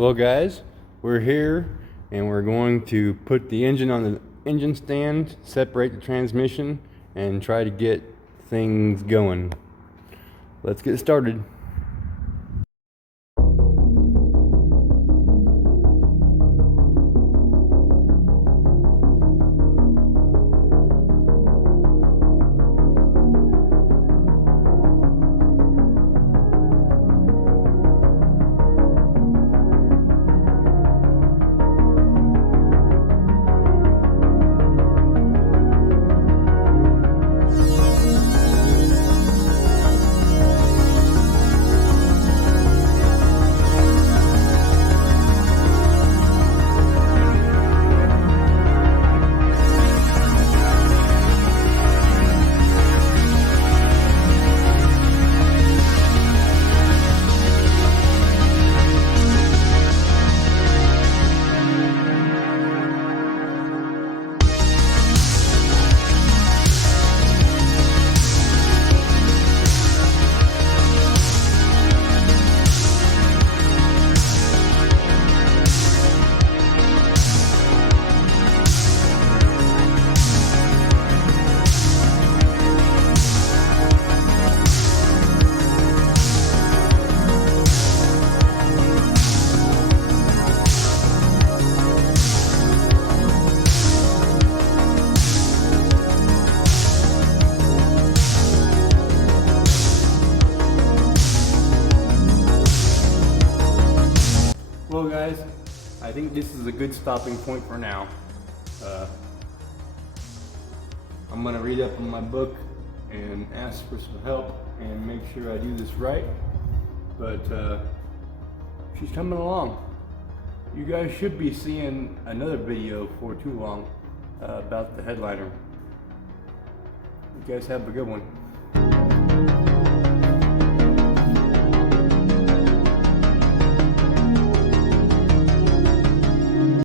Well guys, we're here and we're going to put the engine on the engine stand, separate the transmission, and try to get things going. Let's get started. Well guys, I think this is a good stopping point for now. I'm gonna read up on my book and ask for some help and make sure I do this right. But she's coming along. You guys should be seeing another video for too long about the headliner. You guys have a good one.